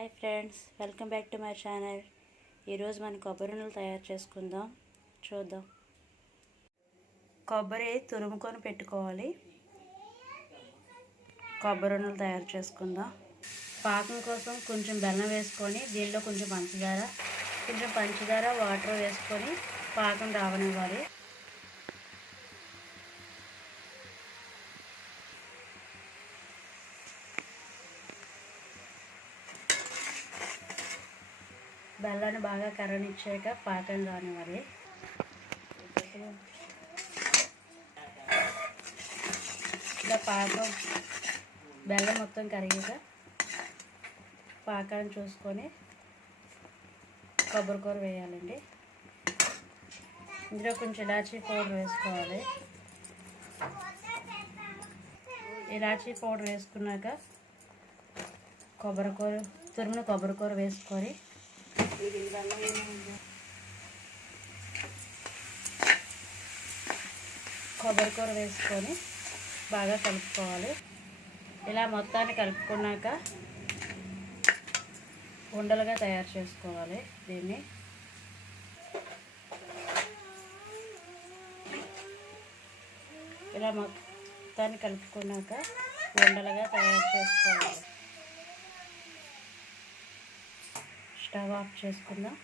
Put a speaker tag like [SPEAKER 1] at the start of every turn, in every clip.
[SPEAKER 1] Hi friends welcome back to my channel. ఈరోజు మనం కొబ్బరి నూనెలు తయారు చేసుకుందాం. చూద్దాం. కొబ్బరి తురుముకొని పెట్టుకోవాలి. కొబ్బరి నూనెలు తయారు చేసుకుందాం. పాకం కోసం కొంచెం బెల్లం వేసుకొని దీనిలో కొంచెం పంచదార కొంచెం పంచదార వాటర్ వేసుకొని పాకం రావనివ్వాలి. బెల్లాన్ని బాగా కరనిచ్చాక పాకం రానివ్వాలి. ఇలా పాకం బెల్లం మొత్తం కరిగాక పాకాన్ని చూసుకొని కొబ్బరికూర వేయాలండి. ఇందులో కొంచెం ఇలాచీ పౌడర్ వేసుకోవాలి. ఇలాచీ పౌడర్ వేసుకున్నాక కొబ్బరికూర తురిమిన వేసుకొని కొబ్బరి కూర వేసుకొని బాగా కలుపుకోవాలి. ఇలా మొత్తాన్ని కలుపుకున్నాక ఉండలుగా తయారు చేసుకోవాలి దీన్ని. ఇలా మొత్తాన్ని కలుపుకున్నాక ఉండలుగా తయారు చేసుకోవాలి. స్టవ్ ఆఫ్ చేసుకుందాం.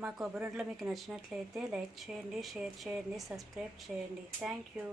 [SPEAKER 1] మా కొబ్బరి మీకు నచ్చినట్లయితే లైక్ చేయండి షేర్ చేయండి సబ్స్క్రైబ్ చేయండి. Thank you.